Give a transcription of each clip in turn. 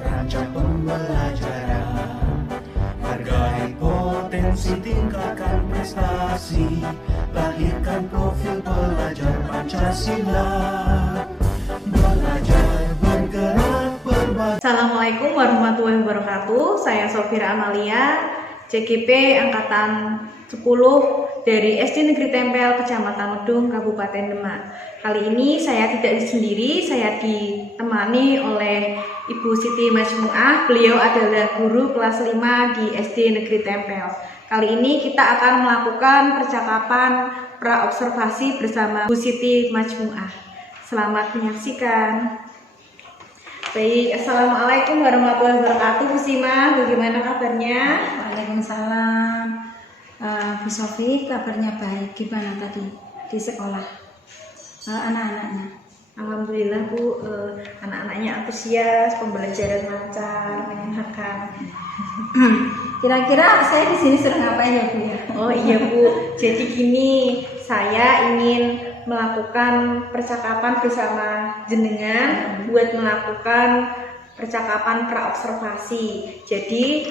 rancang pembelajaran. Hargai potensi, tingkatkan prestasi, lahirkan profil pelajar Pancasila. Belajar, bergerak, berbagi. Assalamualaikum warahmatullahi wabarakatuh. Saya Sofira Amalia, CGP Angkatan 10 dari SD Negeri Tempel, Kecamatan Medung, Kabupaten Demak. Kali ini saya tidak sendiri, saya ditemani oleh Ibu Siti Majmuah. Beliau adalah guru kelas 5 di SD Negeri Tempel. Kali ini kita akan melakukan percakapan pra-observasi bersama Bu Siti Majmuah. Selamat menyaksikan. Baik, Assalamualaikum warahmatullahi wabarakatuh. Bu Sima, bagaimana kabarnya? Waalaikumsalam. Bu Sofi, kabarnya baik. Gimana tadi di sekolah? Anak-anaknya? Alhamdulillah Bu, anak-anaknya antusias, pembelajaran lancar, menyenangkan. Kira-kira saya di sini suruh ngapain ya Bu ya? Oh iya Bu, jadi gini, saya ingin melakukan percakapan bersama jenengan buat melakukan percakapan pra-observasi. Jadi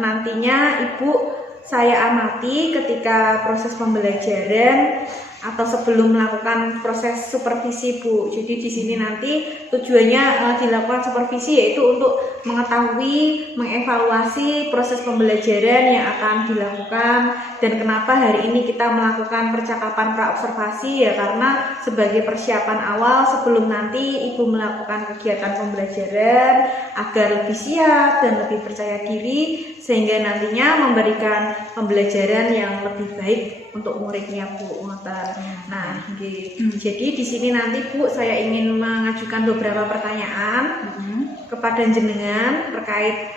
nantinya Ibu saya amati ketika proses pembelajaran atau sebelum melakukan proses supervisi Bu. Jadi di sini nanti tujuannya dilakukan supervisi yaitu untuk mengetahui, mengevaluasi proses pembelajaran yang akan dilakukan. Dan kenapa hari ini kita melakukan percakapan pra-observasi ya karena sebagai persiapan awal sebelum nanti Ibu melakukan kegiatan pembelajaran agar lebih siap dan lebih percaya diri sehingga nantinya memberikan pembelajaran yang lebih baik untuk muridnya Bu. Nah, jadi di sini nanti Bu saya ingin mengajukan beberapa pertanyaan kepada jenengan terkait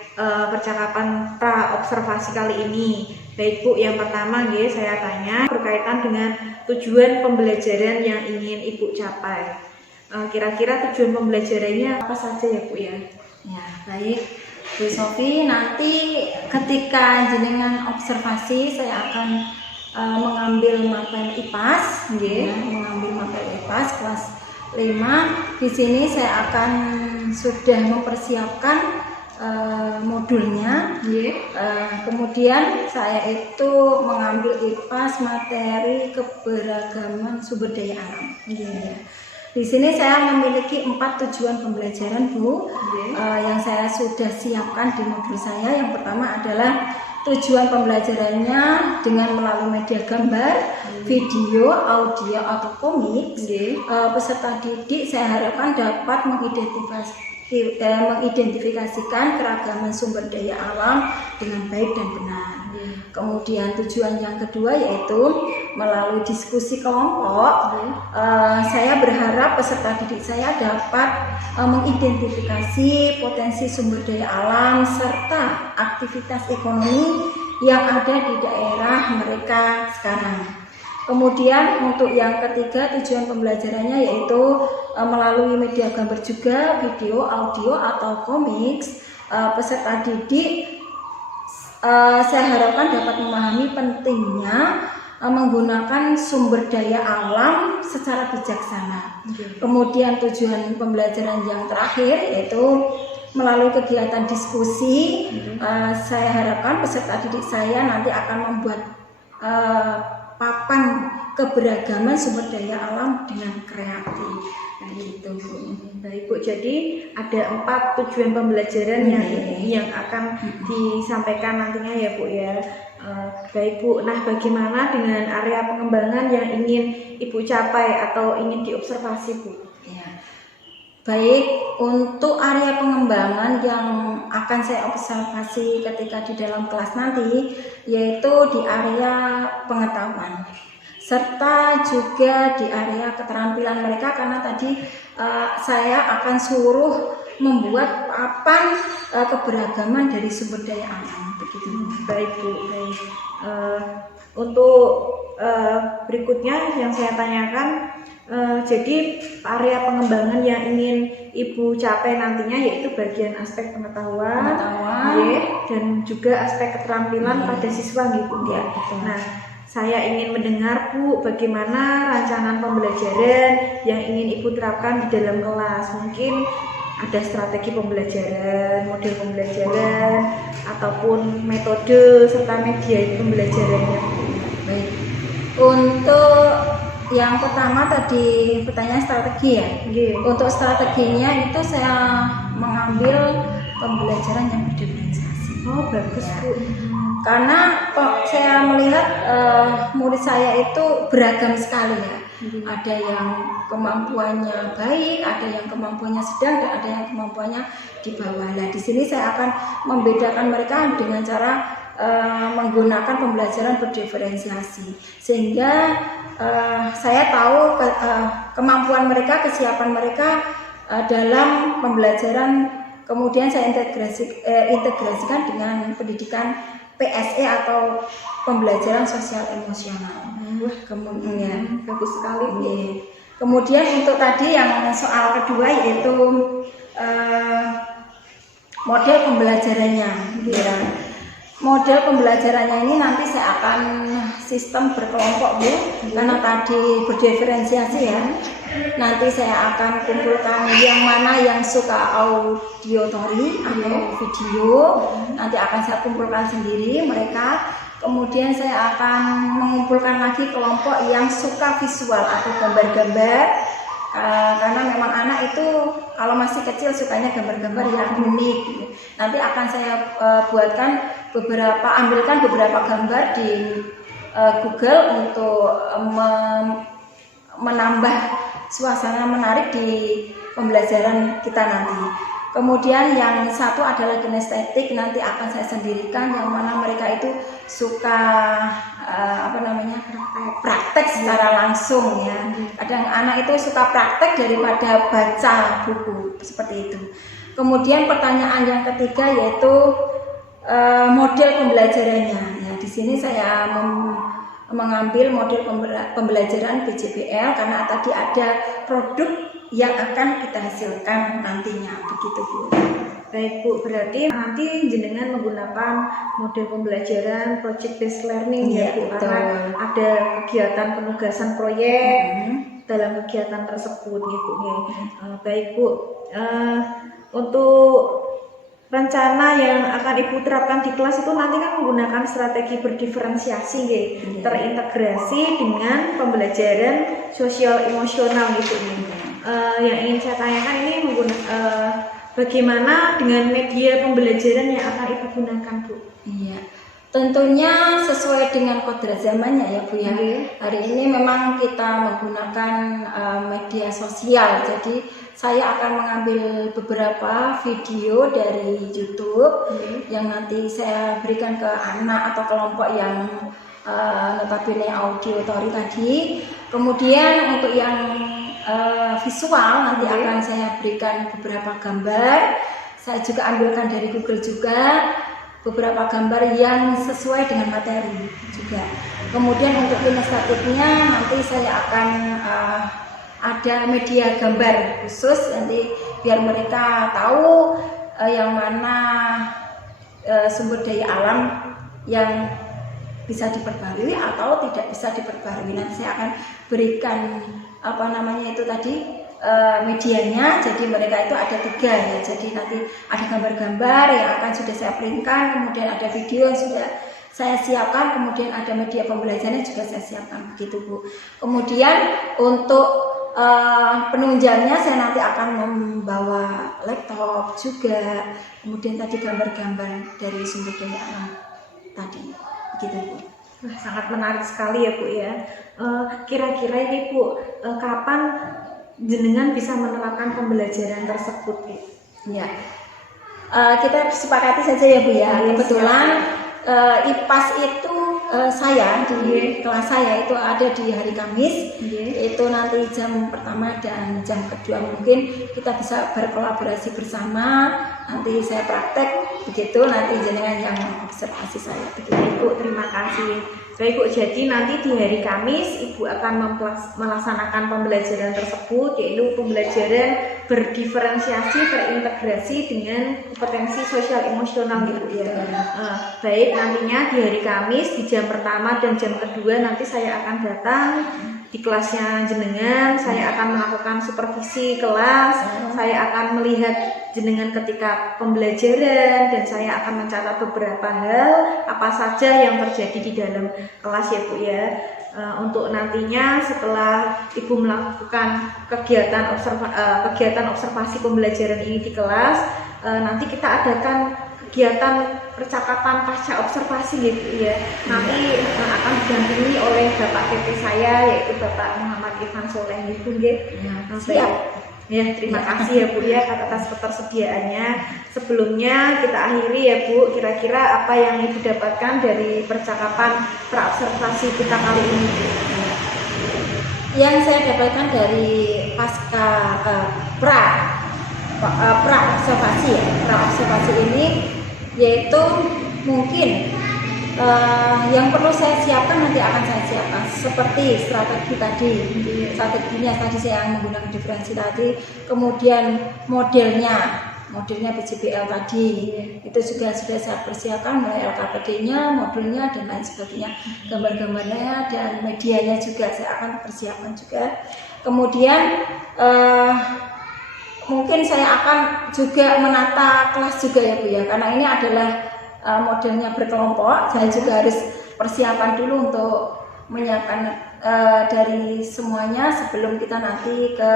percakapan pra-observasi kali ini. Baik Bu, yang pertama saya tanya berkaitan dengan tujuan pembelajaran yang ingin Ibu capai. Kira-kira tujuan pembelajarannya apa saja ya Bu ya? Ya, baik. Bu Sofi, nanti ketika jenengan observasi saya akan mengambil materi IPAS, mengambil materi IPAS kelas 5. Di sini saya akan sudah mempersiapkan modulnya. Kemudian saya itu mengambil IPAS materi keberagaman sumber daya alam. Di sini saya memiliki 4 tujuan pembelajaran Bu, yang saya sudah siapkan di modul saya. Yang pertama adalah tujuan pembelajarannya dengan melalui media gambar, video, audio atau komik. Peserta didik saya harapkan dapat mengidentifikasikan keragaman sumber daya alam dengan baik dan benar. Kemudian tujuan yang kedua yaitu melalui diskusi kelompok, saya berharap peserta didik saya dapat mengidentifikasi potensi sumber daya alam serta aktivitas ekonomi yang ada di daerah mereka sekarang. Kemudian untuk yang ketiga tujuan pembelajarannya yaitu melalui media gambar juga, video, audio atau komik, peserta didik saya harapkan dapat memahami pentingnya menggunakan sumber daya alam secara bijaksana. Kemudian tujuan pembelajaran yang terakhir yaitu melalui kegiatan diskusi, saya harapkan peserta didik saya nanti akan membuat papan keberagaman sumber daya alam dengan kreatif. Baik Bu, jadi ada 4 tujuan pembelajaran yang akan disampaikan nantinya ya Bu ya. Baik Bu, nah bagaimana dengan area pengembangan yang ingin Ibu capai atau ingin diobservasi Bu? Ya. Baik, untuk area pengembangan yang akan saya observasi ketika di dalam kelas nanti yaitu di area pengetahuan serta juga di area keterampilan mereka karena tadi saya akan suruh membuat papan keberagaman dari sumber daya alam begitu. Baik Bu, baik. Untuk berikutnya yang saya tanyakan, jadi area pengembangan yang ingin Ibu capai nantinya yaitu bagian aspek pengetahuan. Dan juga aspek keterampilan pada siswa gitu ya. Nah, saya ingin mendengar Bu bagaimana rancangan pembelajaran yang ingin Ibu terapkan di dalam kelas. Mungkin ada strategi pembelajaran, model pembelajaran, ataupun metode serta media pembelajarannya. Baik. Untuk yang pertama tadi pertanyaan strategi ya. Untuk strateginya itu saya mengambil pembelajaran yang berdiferensiasi. Oh bagus Bu. Karena kok saya melihat murid saya itu beragam sekali ya. Ada yang kemampuannya baik, ada yang kemampuannya sedang, dan ada yang kemampuannya di bawah. Nah, di sini saya akan membedakan mereka dengan cara menggunakan pembelajaran berdiferensiasi, sehingga saya tahu kemampuan mereka, kesiapan mereka dalam pembelajaran. Kemudian saya integrasikan dengan pendidikan PSE atau pembelajaran sosial emosional. Kemudian Bagus sekali Bu. Kemudian untuk tadi yang soal kedua yaitu model pembelajarannya. Ya. Model pembelajarannya ini nanti saya akan sistem berkelompok Bu, karena tadi berdiferensiasi ya. Nanti saya akan kumpulkan yang mana yang suka audiotori atau video, nanti akan saya kumpulkan sendiri mereka. Kemudian saya akan mengumpulkan lagi kelompok yang suka visual atau gambar-gambar, karena memang anak itu kalau masih kecil sukanya gambar-gambar yang unik. Nanti akan saya ambilkan beberapa gambar di Google untuk menambah suasana menarik di pembelajaran kita nanti. Kemudian yang satu adalah kinestetik, nanti akan saya sendirikan yang mana mereka itu suka praktek secara langsung ya. Kadang anak itu suka praktek daripada baca buku seperti itu. Kemudian pertanyaan yang ketiga yaitu model pembelajarannya. Ya, di sini saya mengambil model pembelajaran PJBL karena tadi ada produk yang akan kita hasilkan nantinya, begitu Bu. Baik Bu, berarti nanti jenengan menggunakan model pembelajaran project based learning ya Bu, karena ada kegiatan penugasan proyek dalam kegiatan tersebut gitu ya. Baik Bu, untuk rencana yang akan Ibu terapkan di kelas itu nanti kan menggunakan strategi berdiferensiasi ya, terintegrasi dengan pembelajaran sosial emosional gitu nih. Yang ingin saya tanyakan ini bagaimana dengan media pembelajaran yang akan Ibu gunakan Bu? Iya, tentunya sesuai dengan kodrat zamannya ya Bu ya. Hari ini memang kita menggunakan media sosial, jadi saya akan mengambil beberapa video dari YouTube yang nanti saya berikan ke anak atau kelompok yang notabene audiotori tadi. Kemudian untuk yang visual nanti akan saya berikan beberapa gambar. Saya juga ambilkan dari Google juga beberapa gambar yang sesuai dengan materi juga. Kemudian untuk kinestetiknya nanti saya akan ada media gambar khusus nanti biar mereka tahu yang mana sumber daya alam yang bisa diperbarui atau tidak bisa diperbarui. Nanti saya akan berikan medianya, jadi mereka itu ada 3 ya. Jadi nanti ada gambar-gambar yang akan sudah saya printkan, kemudian ada video yang sudah saya siapkan, kemudian ada media pembelajarannya juga saya siapkan, begitu Bu. Kemudian untuk penunjangnya saya nanti akan membawa laptop juga, kemudian tadi gambar-gambar dari sumber daya alam tadi, begitu Bu. Sangat menarik sekali ya Bu ya. Kira-kira ini Bu, kapan jenengan bisa menerapkan pembelajaran tersebut Bu? Ya, kita sepakati saja ya Bu ya. Kebetulan IPAS itu saya di kelas saya itu ada di hari Kamis, itu nanti jam pertama dan jam kedua mungkin kita bisa berkolaborasi bersama. Nanti saya praktek begitu, nanti jenengan yang observasi saya begitu. Ibu, terima kasih. Baik Bu, jadi nanti di hari Kamis Ibu akan melaksanakan pembelajaran tersebut, yaitu pembelajaran berdiferensiasi, berintegrasi dengan kompetensi sosial emosional gitu ya. Baik, nantinya di hari Kamis di jam pertama dan jam kedua nanti saya akan datang di kelasnya jenengan, saya akan melakukan supervisi kelas, saya akan melihat jenengan ketika pembelajaran, dan saya akan mencatat beberapa hal apa saja yang terjadi di dalam kelas ya Bu ya. Untuk nantinya setelah Ibu melakukan kegiatan observasi pembelajaran ini di kelas, nanti kita adakan kegiatan percakapan pasca observasi gitu ya. Nanti akan didampingi oleh Bapak PP saya, yaitu Bapak Muhammad Irfan Soleh gitu nggih. Siap. Ya, terima kasih ya Bu ya atas ketersediaannya. Sebelumnya kita akhiri ya Bu, kira-kira apa yang Ibu dapatkan dari percakapan praobservasi kita kali ini Bu? Yang saya dapatkan dari pasca praobservasi ya, praobservasi ini yaitu mungkin yang perlu saya siapkan nanti akan saya siapkan seperti strateginya tadi saya menggunakan diferensi tadi, kemudian modelnya PJBL tadi itu juga sudah saya persiapkan, mulai LKPD-nya, modulnya dan lain sebagainya, gambar-gambarnya dan medianya juga saya akan persiapkan juga. Kemudian mungkin saya akan juga menata kelas juga ya Bu ya, karena ini adalah modelnya berkelompok. Saya juga harus persiapan dulu untuk menyiapkan dari semuanya sebelum kita nanti ke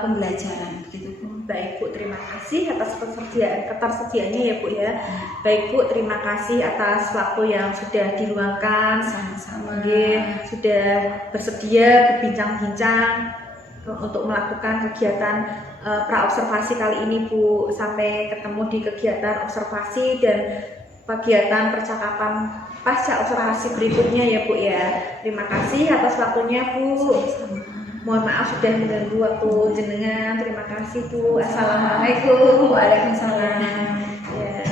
pembelajaran gitu. Baik Bu, terima kasih atas ketersediaannya ya Bu ya. Baik Bu, terima kasih atas waktu yang sudah diluangkan. Sama-sama. Sudah bersedia berbincang-bincang untuk melakukan kegiatan praobservasi kali ini Bu. Sampai ketemu di kegiatan observasi dan kegiatan percakapan pasca observasi berikutnya ya Bu ya. Terima kasih atas waktunya Bu. Mohon maaf sudah mengganggu waktu jenengan. Terima kasih Bu. Assalamualaikum. Waalaikumsalam. Ya.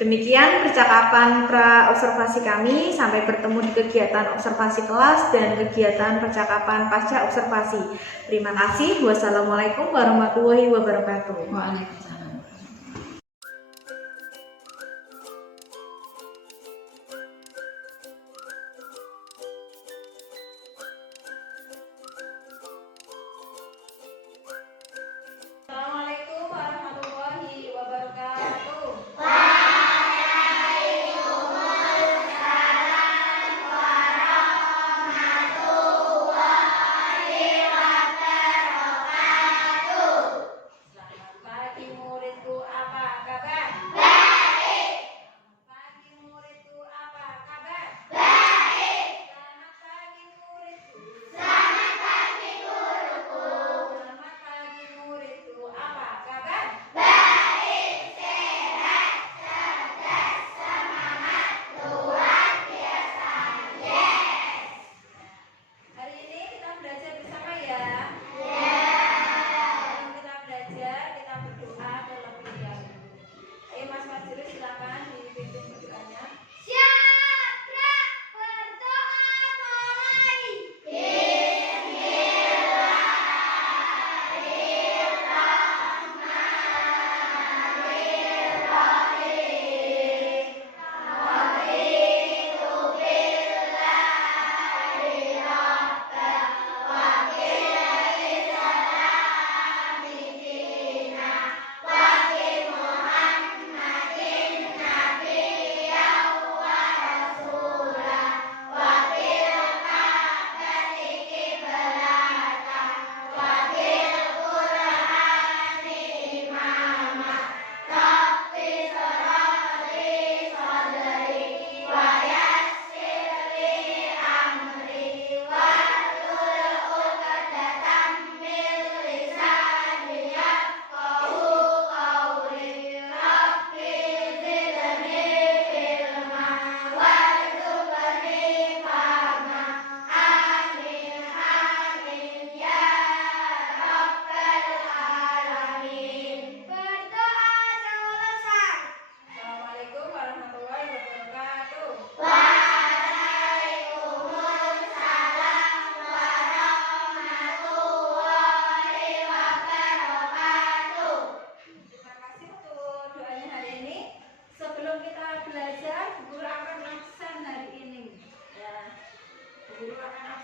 Demikian percakapan pra-observasi kami. Sampai bertemu di kegiatan observasi kelas dan kegiatan percakapan pasca observasi. Terima kasih. Wassalamualaikum warahmatullahi wabarakatuh. Waalaikumsalam. Assalamualaikum warahmatullahi wabarakatuh. Selamat pagi.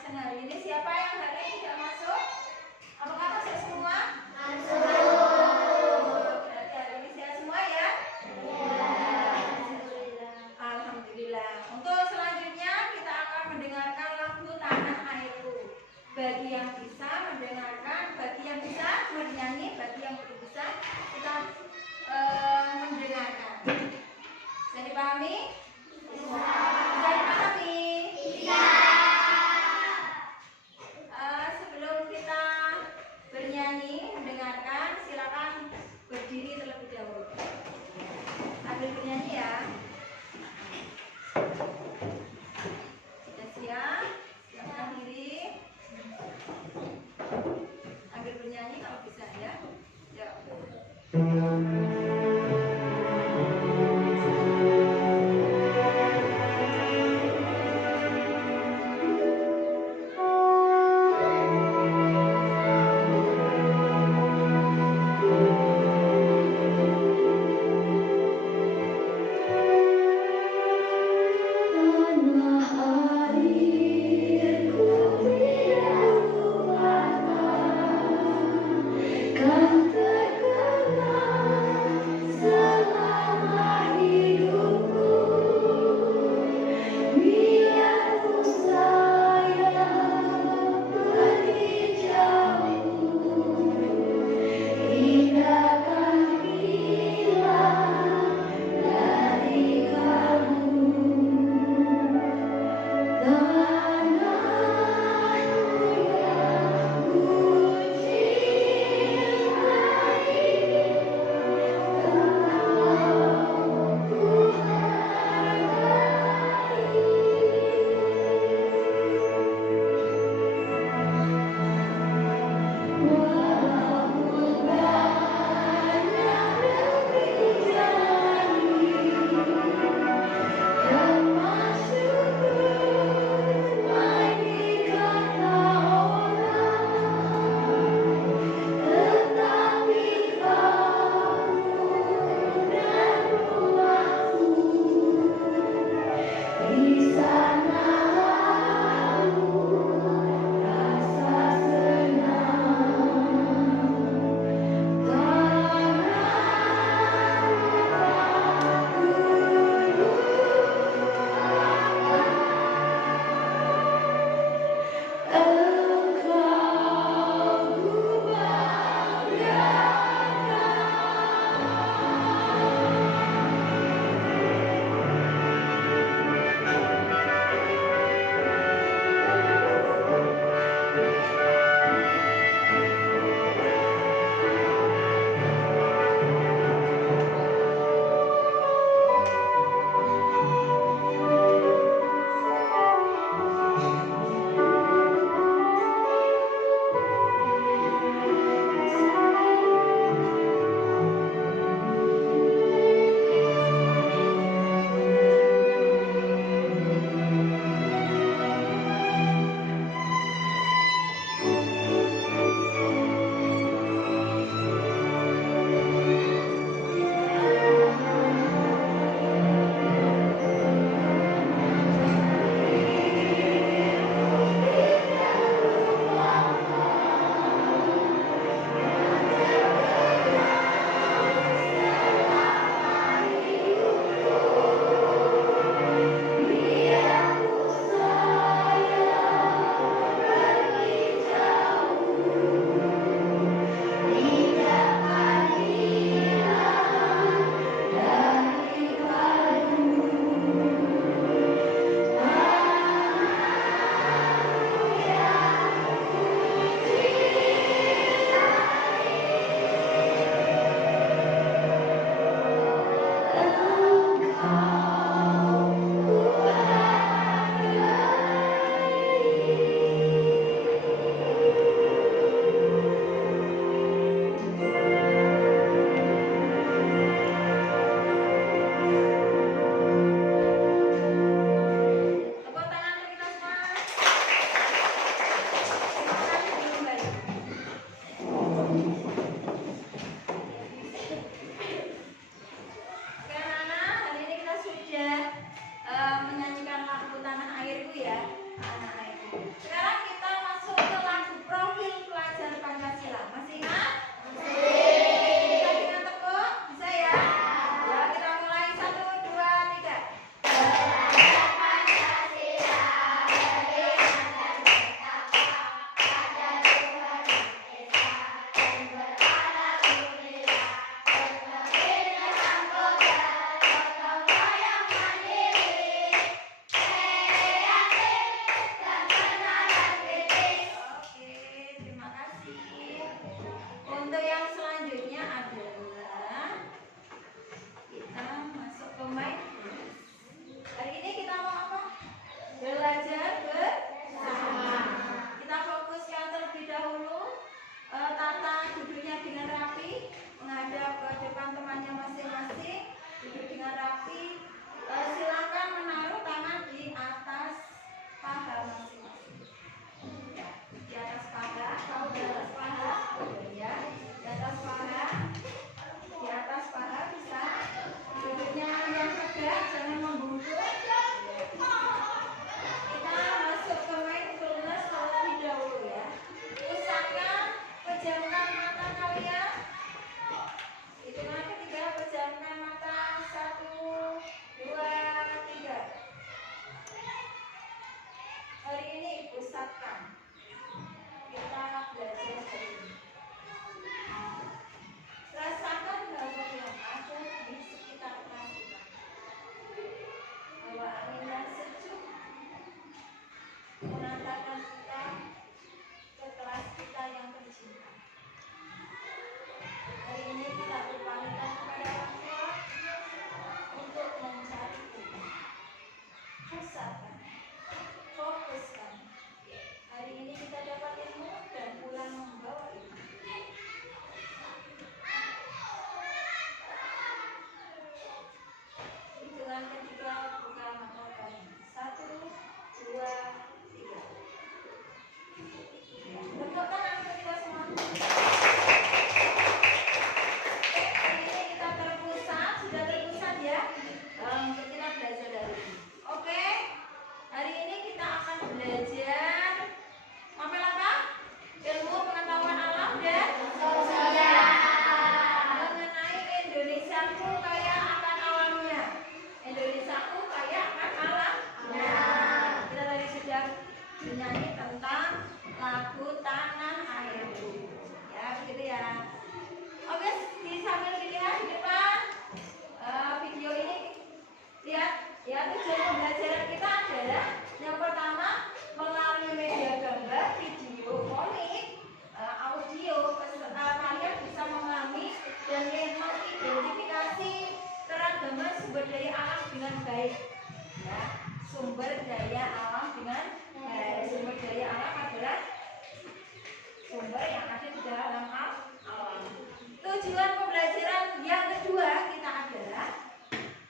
absen hari ini. Siapa yang hari ini tidak masuk? Apakah masuk semua? Berarti hari ini sehat semua ya? Alhamdulillah. Untuk selanjutnya kita akan mendengarkan lagu Tanah Airku. Bagi yang bisa mendengarkan, bagi yang bisa bernyanyi, bagi yang belum bisa kita mendengarkan. Bisa dipahami? Bisa dipahami? Iya. dengan baik. Ya, sumber daya alam dengan baik. Sumber daya alam adalah sumber yang ada di dalam alam. Tujuan pembelajaran yang kedua kita adalah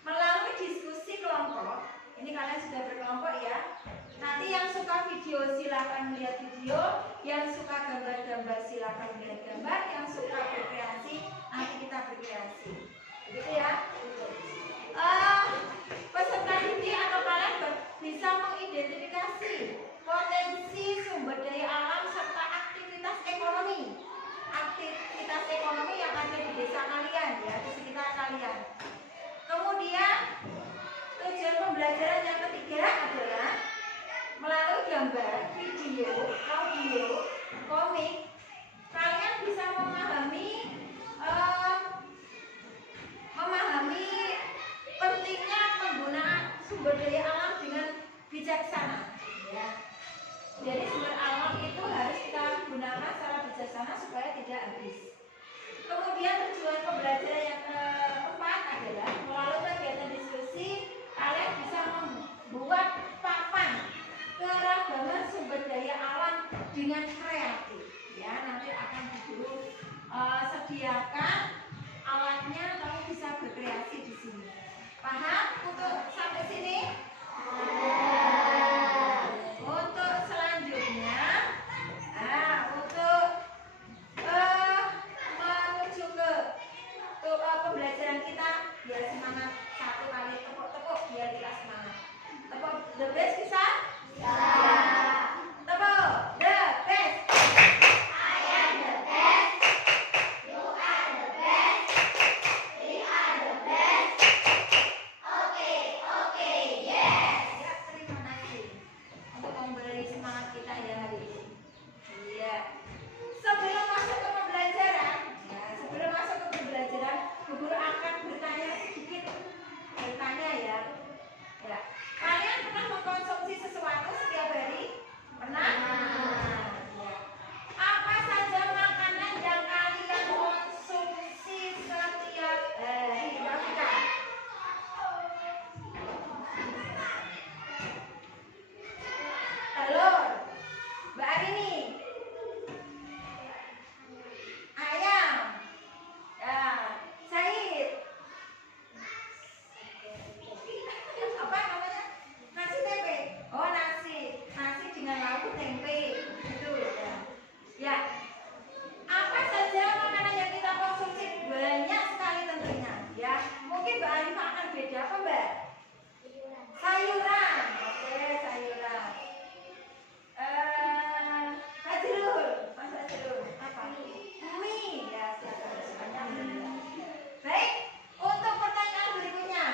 melalui diskusi kelompok. Ini kalian sudah berkelompok ya. Nanti yang suka video silakan melihat video, yang suka gambar-gambar silakan melihat gambar, yang suka berkreasi nanti kita berkreasi. Gitu ya. Peserta didik atau kalian bisa mengidentifikasi potensi sumber daya alam serta aktivitas ekonomi. Aktivitas ekonomi yang ada di desa kalian ya, di sekitar kalian. Kemudian tujuan pembelajaran yang ketiga adalah melalui gambar, video, audio, komik, kalian bisa memahami pentingnya penggunaan sumber daya alam dengan bijaksana. Ya. Jadi sumber alam itu harus kita gunakan secara bijaksana supaya tidak habis. Kemudian tujuan pembelajaran yang keempat adalah melalui kegiatan diskusi kalian bisa membuat papan keragaman sumber daya alam dengan kreatif. Ya, nanti akan diburu sediakan alatnya, kamu bisa berkreasi di sini. Paham untuk sampai sini? Untuk selanjutnya, untuk menuju ke pembelajaran kita, biar semangat. Satu kali tepuk-tepuk biar kita semangat. Tepuk the best bisa? Ya. Tepuk the best. I am the best. You are the best. We are the best. Oke, yes. Ya, terima kasih untuk memberi semangat kita ya hari ini. Iya. Sebelum masuk ke pembelajaran, guru akan bertanya sedikit. Bertanya ya. Ya. Kalian pernah mengkonsumsi sesuatu setiap hari? Pernah? Ya. Apa saja makanan yang kalian konsumsi setiap hari? Kita. Telur, Mbak Arini. Ayam. Ya, Said. Apa namanya? Nasi tempe. Oh, nasi dengan lauk tempe. Gitu ya. Ya. Apa saja makanan yang kita konsumsi? Banyak sekali tentunya. Ya. Mungkin Mbak Arifah akan beda apa, Mbak? Sayuran. Oke, sayuran. Mas Fajrul, apa? Mie. Ya, silakan. Baik, untuk pertanyaan berikutnya,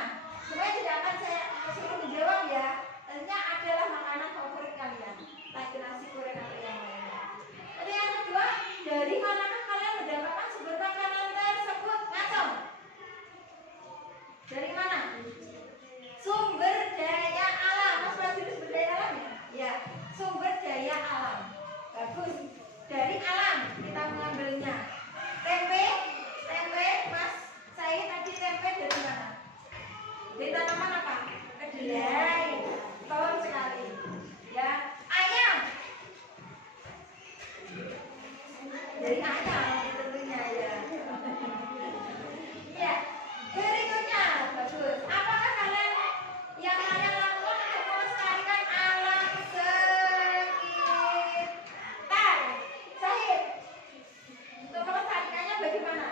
sebenarnya tidak akan saya suruh menjawab ya. Tentunya adalah makanan favorit kalian, like nasi goreng atau yang lainnya. Pertanyaan kedua, dari manakah kalian mendapatkan sumber makanan tersebut? Ngacem. Dari mana? Sumber daya alam. Mas Fajrul sumber daya alam ya? Ya, sumber daya alam. Bagus. Dari alam kita mengambilnya. Tempe, Mas. Saya tadi tempe dari mana? Dari tanaman apa? Kedelai. Tahun sekali. Ya, ayam. Dari ayam tentunya ya. Ya. Berikutnya, bagus. Apakah kalian lakukan untuk melestarikan alam sekitar? Syahid. Untuk melestarikannya bagaimana?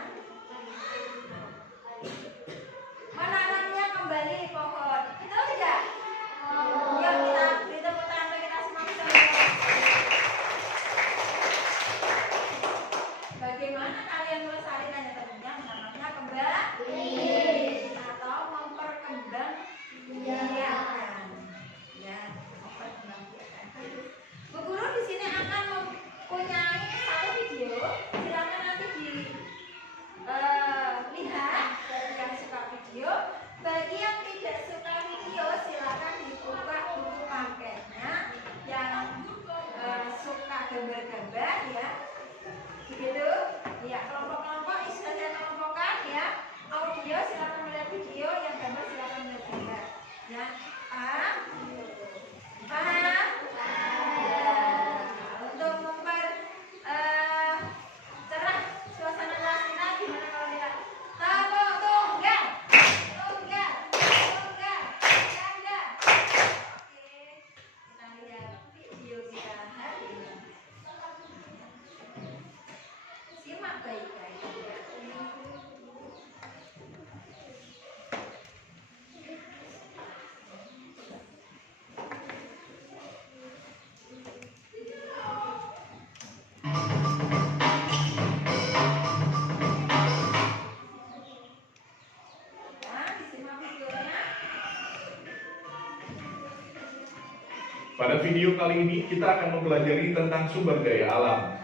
Pada video kali ini kita akan mempelajari tentang sumber daya alam.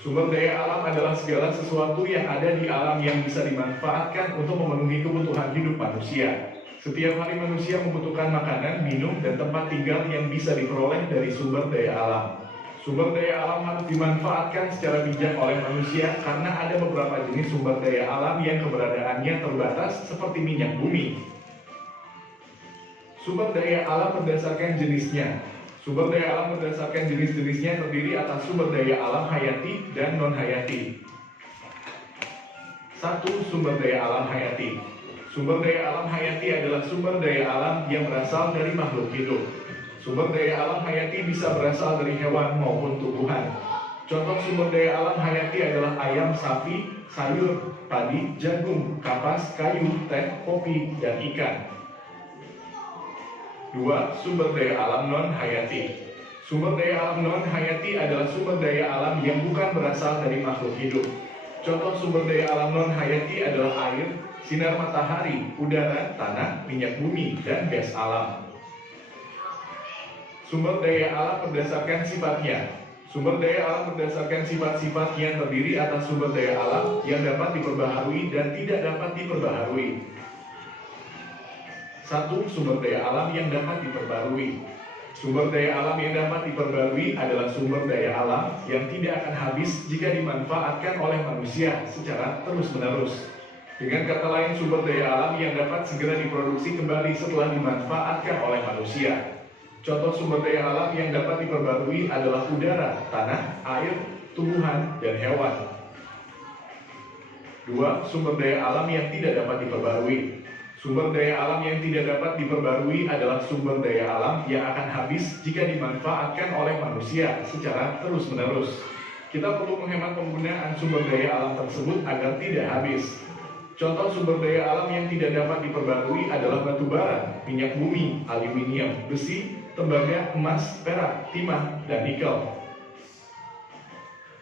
Sumber daya alam adalah segala sesuatu yang ada di alam yang bisa dimanfaatkan untuk memenuhi kebutuhan hidup manusia. Setiap hari manusia membutuhkan makanan, minum, dan tempat tinggal yang bisa diperoleh dari sumber daya alam. Sumber daya alam harus dimanfaatkan secara bijak oleh manusia karena ada beberapa jenis sumber daya alam yang keberadaannya terbatas seperti minyak bumi. Sumber daya alam berdasarkan jenisnya. Sumber daya alam berdasarkan jenis-jenisnya terdiri atas sumber daya alam hayati dan non-hayati. 1. Sumber daya alam hayati. Sumber daya alam hayati adalah sumber daya alam yang berasal dari makhluk hidup. Sumber daya alam hayati bisa berasal dari hewan maupun tumbuhan. Contoh sumber daya alam hayati adalah ayam, sapi, sayur, padi, jagung, kapas, kayu, teh, kopi, dan ikan. 2. Sumber daya alam non-hayati. Sumber daya alam non-hayati adalah sumber daya alam yang bukan berasal dari makhluk hidup. Contoh sumber daya alam non-hayati adalah air, sinar matahari, udara, tanah, minyak bumi, dan gas alam. Sumber daya alam berdasarkan sifatnya. Sumber daya alam berdasarkan sifat-sifatnya terdiri atas sumber daya alam yang dapat diperbaharui dan tidak dapat diperbaharui. 1. Sumber daya alam yang dapat diperbarui. Sumber daya alam yang dapat diperbarui adalah sumber daya alam yang tidak akan habis jika dimanfaatkan oleh manusia secara terus-menerus. Dengan kata lain, sumber daya alam yang dapat segera diproduksi kembali setelah dimanfaatkan oleh manusia. Contoh sumber daya alam yang dapat diperbarui adalah udara, tanah, air, tumbuhan, dan hewan. 2. Sumber daya alam yang tidak dapat diperbarui. Sumber daya alam yang tidak dapat diperbarui adalah sumber daya alam yang akan habis jika dimanfaatkan oleh manusia secara terus-menerus. Kita perlu menghemat penggunaan sumber daya alam tersebut agar tidak habis. Contoh sumber daya alam yang tidak dapat diperbarui adalah batu bara, minyak bumi, aluminium, besi, tembaga, emas, perak, timah, dan nikel.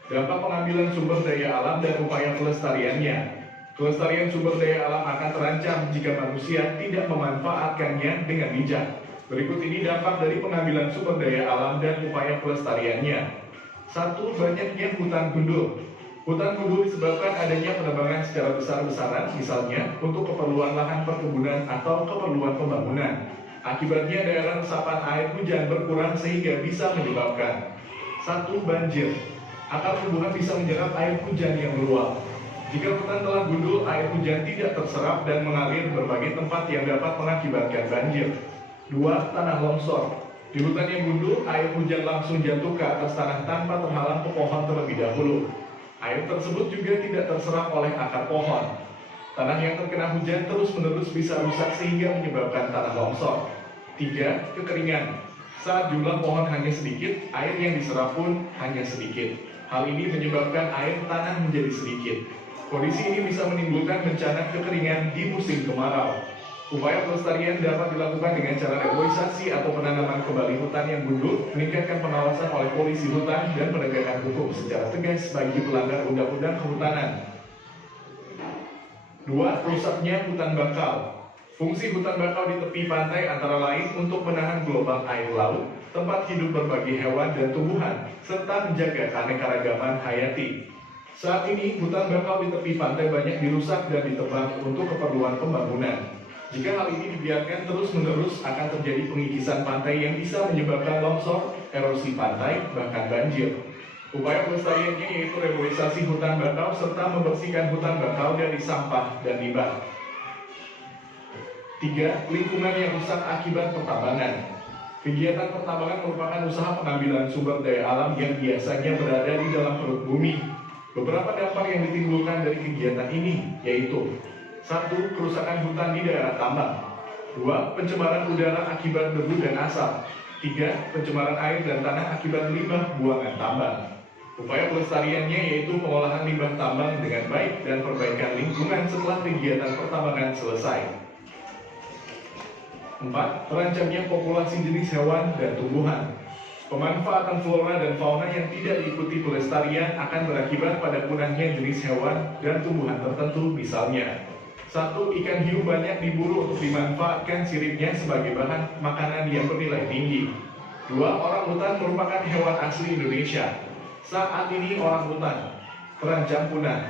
Dampak pengambilan sumber daya alam dan upaya pelestariannya. Kelestarian sumber daya alam akan terancam jika manusia tidak memanfaatkannya dengan bijak. Berikut ini dampak dari pengambilan sumber daya alam dan upaya pelestariannya. 1. Banyaknya hutan gundul. Hutan gundul disebabkan adanya penebangan secara besar-besaran, misalnya untuk keperluan lahan perkebunan atau keperluan pembangunan. Akibatnya daerah resapan air hujan berkurang sehingga bisa menyebabkan 1. Banjir. Akar tumbuhan bisa menyerap air hujan yang meluap. Jika hutan telah gundul, air hujan tidak terserap dan mengalir berbagai tempat yang dapat mengakibatkan banjir. 2. Tanah longsor. Di hutan yang gundul, air hujan langsung jatuh ke atas tanah tanpa terhalang pohon terlebih dahulu. Air tersebut juga tidak terserap oleh akar pohon. Tanah yang terkena hujan terus-menerus bisa rusak sehingga menyebabkan tanah longsor. 3. Kekeringan. Saat jumlah pohon hanya sedikit, air yang diserap pun hanya sedikit. Hal ini menyebabkan air tanah menjadi sedikit. Kondisi ini bisa menimbulkan bencana kekeringan di musim kemarau. Upaya pelestarian dapat dilakukan dengan cara reboisasi atau penanaman kembali hutan yang gundul, meningkatkan pengawasan oleh polisi hutan, dan penegakan hukum secara tegas bagi pelanggar undang-undang kehutanan. 2. Rusaknya hutan bakau. Fungsi hutan bakau di tepi pantai antara lain untuk menahan gelombang air laut, tempat hidup berbagai hewan dan tumbuhan, serta menjaga keanekaragaman hayati. Saat ini, hutan bakau di tepi pantai banyak dirusak dan ditebang untuk keperluan pembangunan. Jika hal ini dibiarkan terus-menerus, akan terjadi pengikisan pantai yang bisa menyebabkan longsor, erosi pantai, bahkan banjir. Upaya pelestariannya yaitu reboisasi hutan bakau serta membersihkan hutan bakau dari sampah dan limbah. 3. Lingkungan yang rusak akibat pertambangan. Kegiatan pertambangan merupakan usaha pengambilan sumber daya alam yang biasanya berada di dalam perut bumi. Beberapa dampak yang ditimbulkan dari kegiatan ini yaitu 1. Kerusakan hutan di daerah tambang. 2. Pencemaran udara akibat debu dan asap. 3. Pencemaran air dan tanah akibat limbah buangan tambang. Upaya pelestariannya yaitu pengolahan limbah tambang dengan baik dan perbaikan lingkungan setelah kegiatan pertambangan selesai. 4. Terancamnya populasi jenis hewan dan tumbuhan. Pemanfaatan flora dan fauna yang tidak diikuti pelestarian akan berakibat pada punahnya jenis hewan dan tumbuhan tertentu misalnya. 1. Ikan hiu banyak diburu untuk dimanfaatkan siripnya sebagai bahan makanan yang bernilai tinggi. 2. Orangutan merupakan hewan asli Indonesia. Saat ini orangutan terancam punah.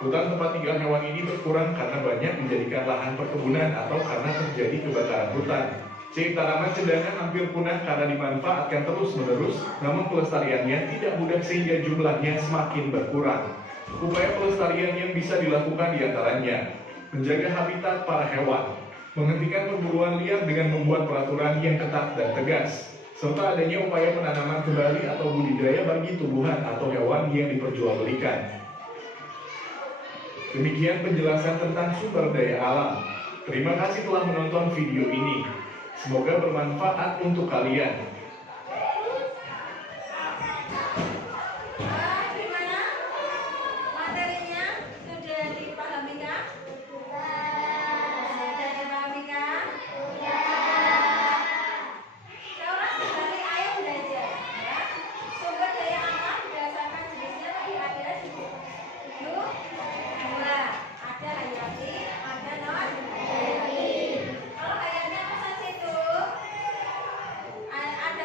Hutan tempat tinggal hewan ini berkurang karena banyak dijadikan lahan perkebunan atau karena terjadi kebakaran hutan. C. Tanaman cendana hampir punah karena dimanfaatkan terus-menerus, namun pelestariannya tidak mudah sehingga jumlahnya semakin berkurang. Upaya pelestarian yang bisa dilakukan diantaranya menjaga habitat para hewan, menghentikan perburuan liar dengan membuat peraturan yang ketat dan tegas, serta adanya upaya penanaman kembali atau budidaya bagi tumbuhan atau hewan yang diperjualbelikan. Demikian penjelasan tentang sumber daya alam. Terima kasih telah menonton video ini. Semoga bermanfaat untuk kalian. Gimana? Materinya sudah dipahami kah? Sudah dipahami kah? Seorang kembali ayo belajar ya. Sumber daya alam berdasarkan jenisnya tadi ada 2. Ada hayati, ada non hayati. Kalau hayati apa saja itu? Ada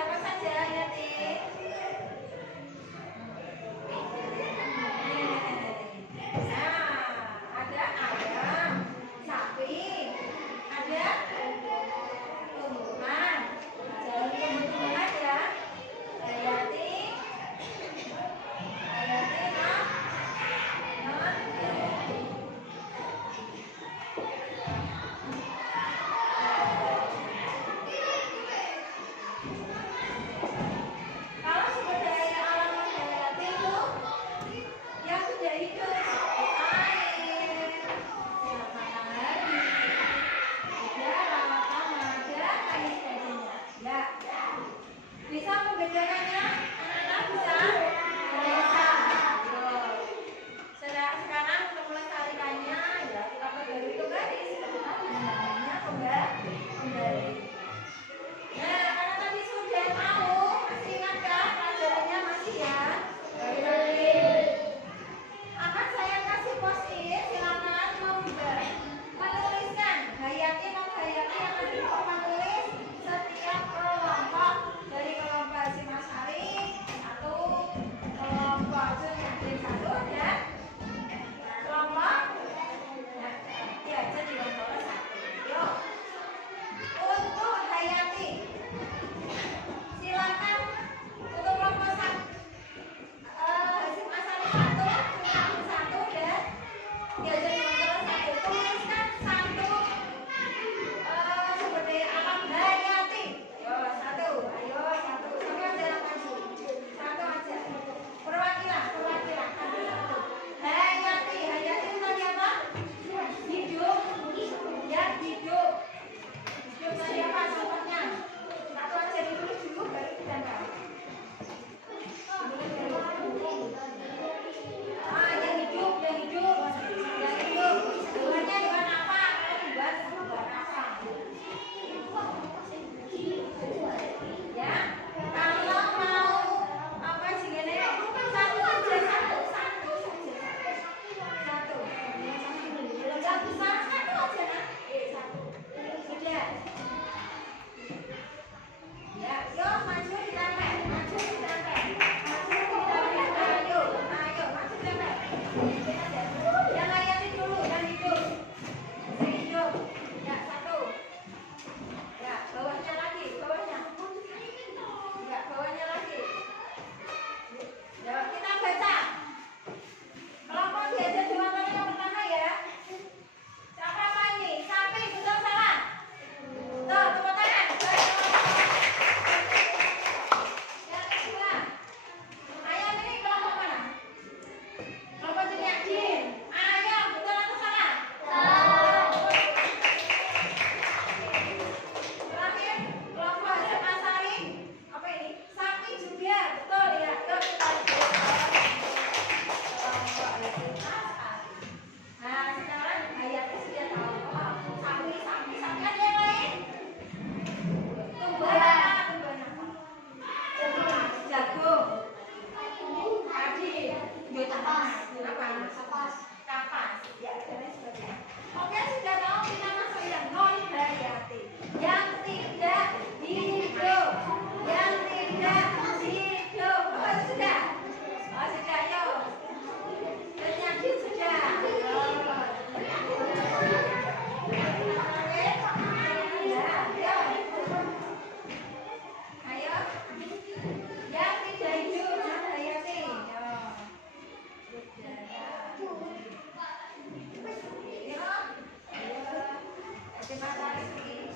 Hasim Asari Sri.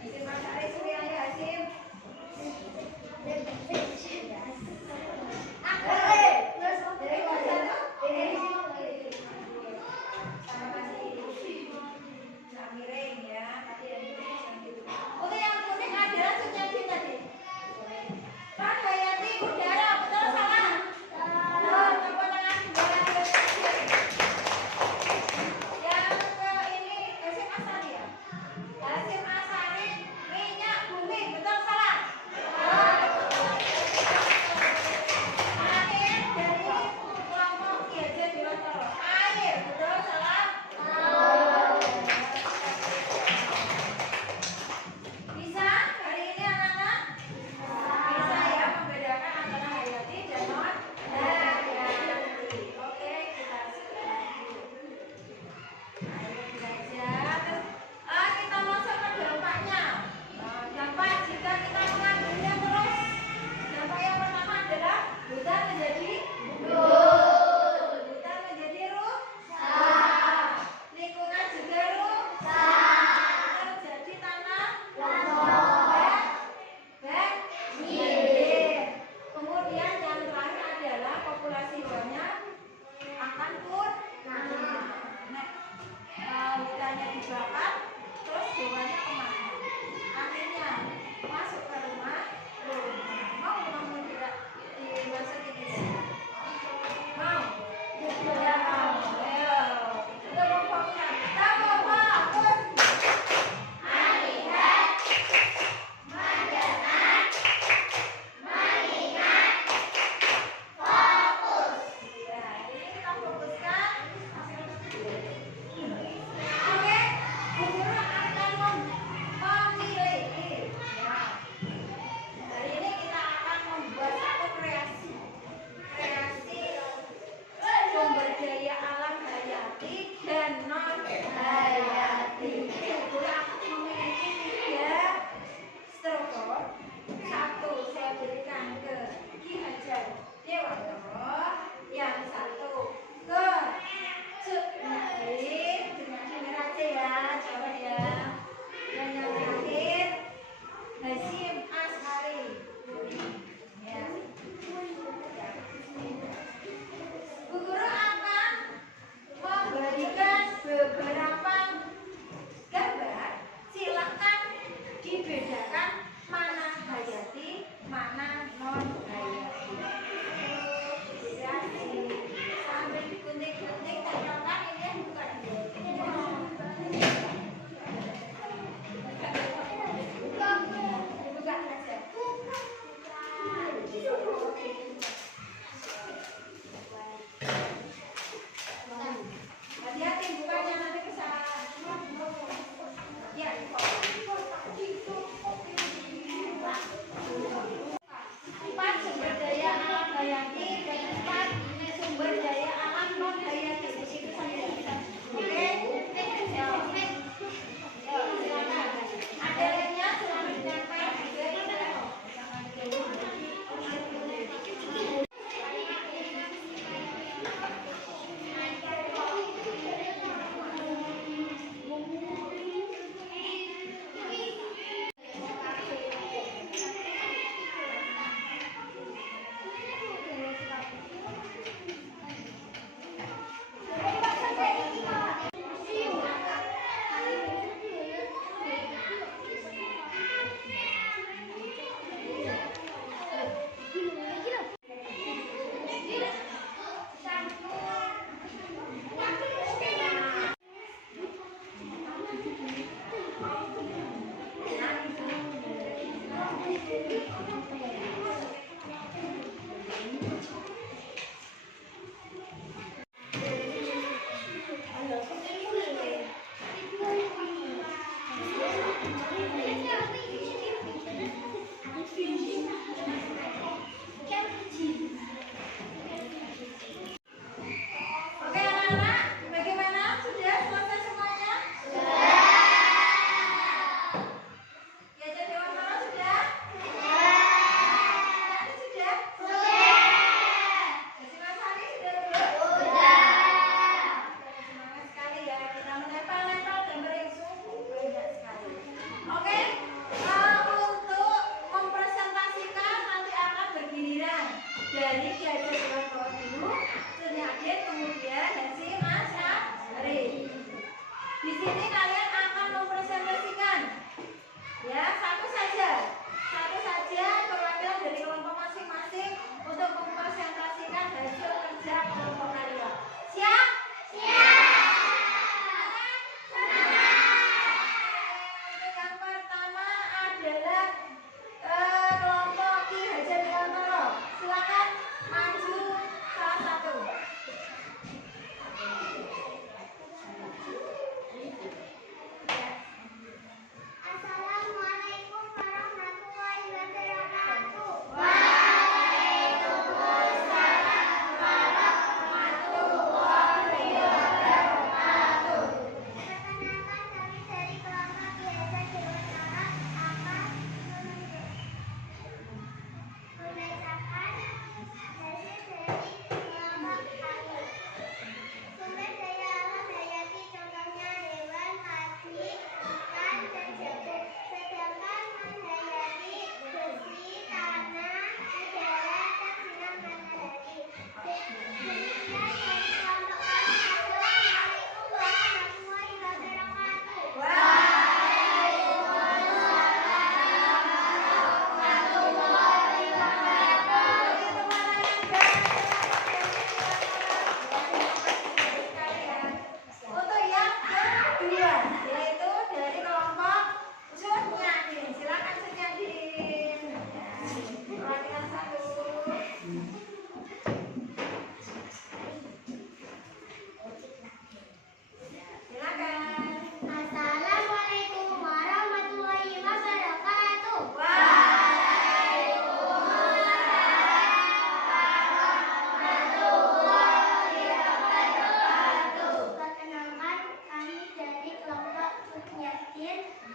Hasim Asari Sri ayo Hasim. Miring ya, tadi yang gitu. Untuk yang kuning adalah Sunyadi tadi. Pak Hayati udara, betul salah? Salah. Tepuk tangan dua. Yang ke ini Hasim Asari ya. Hasim Asari minyak bumi, betul salah? Air dari kelompok Kiajen Bilontoro. Air, betul salah? Bisa hari ini anak-anak? Bisa ya membedakan antara hayati dan non hayati. Oke, kita lanjut. Ayo belajar. Kita masuk ke dampaknya. Dampak jika kita mengambilnya terus. Dampak yang pertama adalah hutan menjadi gundul. Hutan menjadi rusak. Lingkungan juga rusak. Terjadi tanah banjir. Kemudian yang terakhir adalah populasi hewannya akan punah. Hutannya dibakar, terus hewannya kemana? Akhirnya masuk ke rumah. Mau kamu tidak dimasukin di sana? Mau? Tidak mau. Ayo, kita mau fokus. Kita mau fokus. Melihat, mendengar, mengingat, fokus. Ya, ini kita fokuskan. Oke, guru akan memilih. Ya. Hari ini kita akan membuat satu kreasi sumber daya alam hayati dan non hayati. Guru akan memiliki 3 struktur. Satu saya berikan ke Ki Hajar Dewantoro, yang satu ke Cut Nadine merah ya, coba ya. Dan yang terakhir Hasim Asari. Ya. Bu Guru akan memberikan beberapa gambar. Silakan dibedakan mana hayati, mana non hayati. Sambil digunting-gunting, tempelkan ini yang bukan. Bukan saja. Hati-hati bukannya nanti kesalahan. Ya. Empat sumber daya alam hayati dan 4 sumber daya alam non hayati. Itu saja kita. Oke. Ya. Silakan. Ada lainnya selamat ditempel juga ya.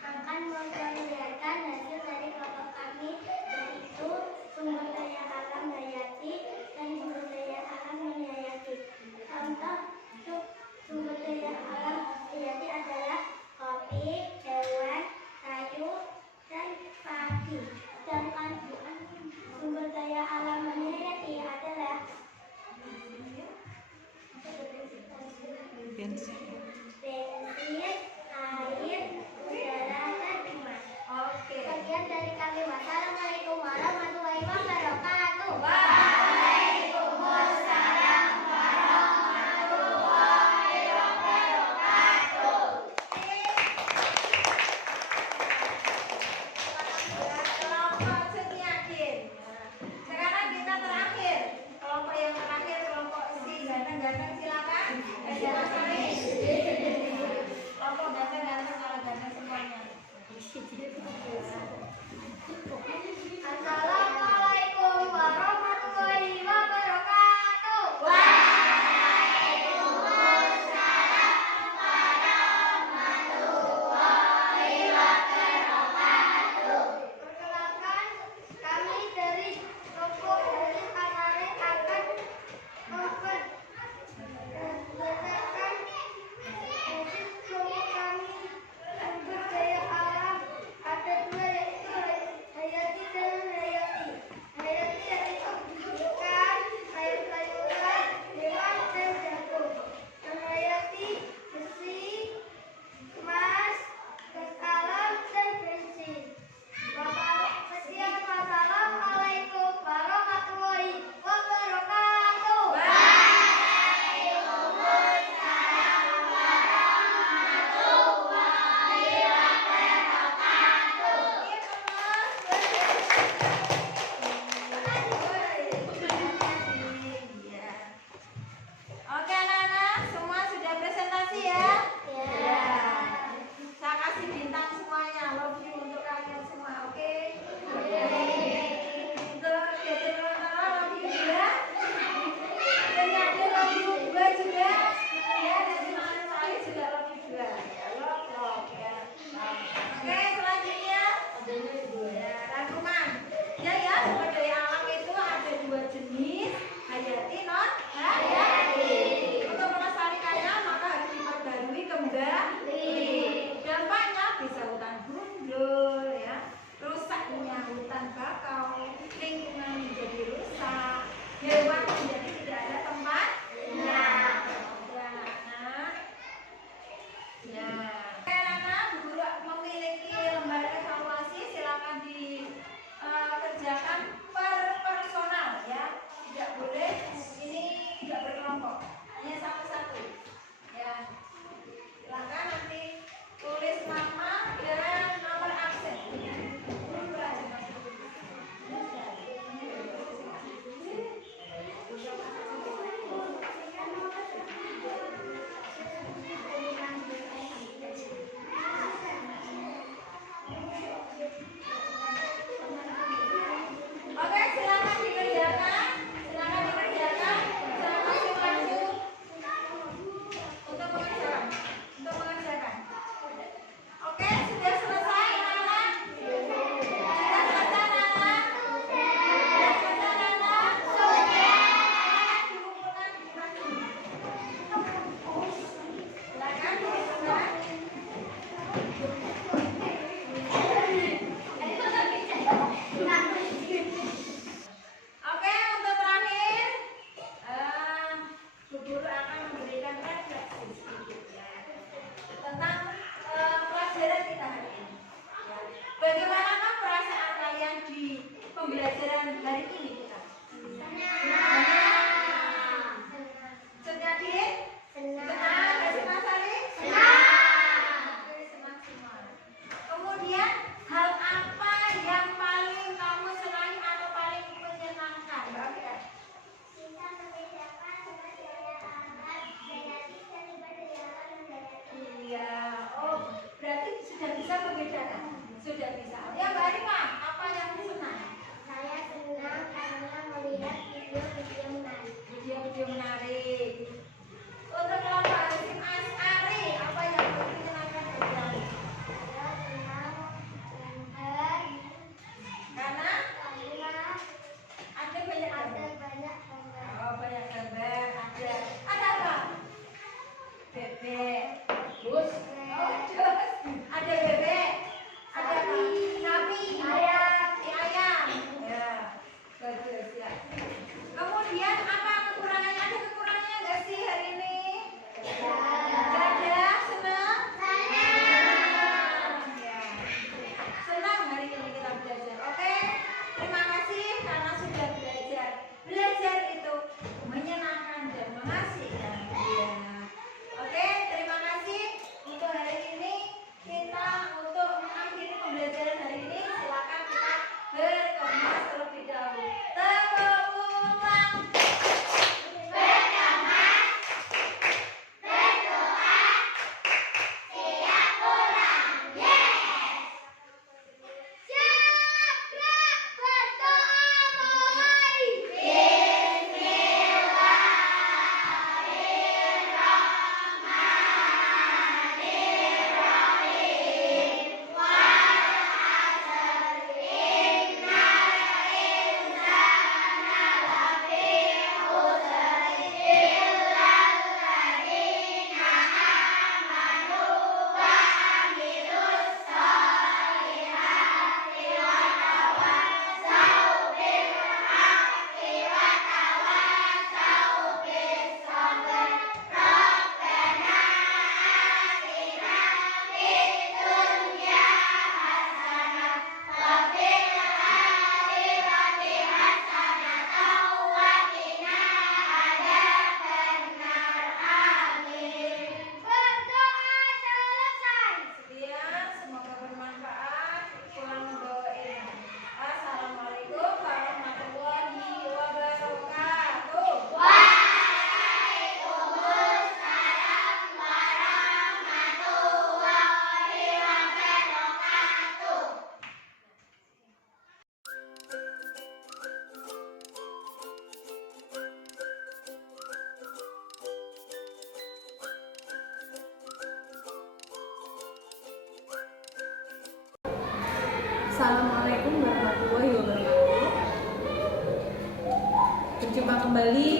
akan memperlihatkan hasil dari kelompok kami, yaitu sumber daya alam hayati dan sumber daya alam non-hayati. Contoh sumber daya alam hayati adalah kopi, hewan, kayu, dan padi. Sedangkan sumber daya alam non-hayati adalah bensin, air, udara, dan emas. Oke. Sekian dari kami. Wassalamualaikum warahmatullahi wabarakatuh. Waalaikumsalam warahmatullahi wabarakatuh. Kelompok Setiakin. Sekarang kita terakhir. Kelompok yang terakhir, kelompok si ganteng-ganteng, silakan. Mas Ali. Kelompok ganteng-ganteng, kalau ganteng semuanya. Assalamualaikum warahmatullahi wabarakatuh. Perkenalkan, kami dari kelompok dari Kanare akan memperkenalkan kelompok kami sumber daya alam. Ada dua, yaitu hayati dan non-hayati. Hayati yaitu ikan, sayur-sayuran, hewan, dan jagung. Non-hayati besi, emas, gas alam, dan bensin. Sekian, wassalamualaikum warahmatullahi wabarakatuh. Oke anak-anak, semua sudah presentasi ya? Ya. Saya kasih bintang semuanya, love you untuk kalian semua, oke? Untuk Dede love you juga. Dan ada love you juga juga. Ya, dan Mas Ali juga love you juga. Ya, love ya. Oke, selanjutnya. Ya, rangkuman. Ya, sumber daya alam itu ada dua jenis, hayati, non hayati. Untuk melestarikannya maka harus diperbarui kembali. Dampaknya bisa hutan gundul, ya, rusaknya hutan bakau, lingkungan menjadi rusak, hewan menjadi tidak ada tempat. Ya. Oke, anak, Bu Guru memiliki lembar evaluasi, silakan dikerjakan per personal ya. Tidak boleh ini tidak berkelompok. Hanya satu-satu. Ya. Silakan nanti tulis nama dan nomor absen. Oke, silakan dikerjakan. Silakan dikerjakan. Saya kasih waktu untuk mengerjakan. Oke, sudah selesai anak-anak? Sudah selesai anak-anak? Sudah selesai anak-anak? Silakan dikumpulkan di sini. Silakan dikumpulkan. Oke, untuk terakhir, Bu Guru akan memberikan refleksi sedikit ya tentang pelajaran kita hari ini. Ya. Bagaimanakah perasaan kalian di pembelajaran hari ini kita? Senang, Din? Senang. Kasih Mas Ali? Senang. Oke, senang semua. Kemudian hal apa yang paling kamu senangi atau paling menyenangkan? Mbak Afia? Kita membedakan sumber daya alam hayati dan sumber daya alam non-hayati. Iya. Oh, berarti sudah bisa membedakan? Sudah bisa. Ya, Mbak Arifah, apa yang senang? Saya senang karena Assalamualaikum warahmatullahi wabarakatuh. Berjumpa kembali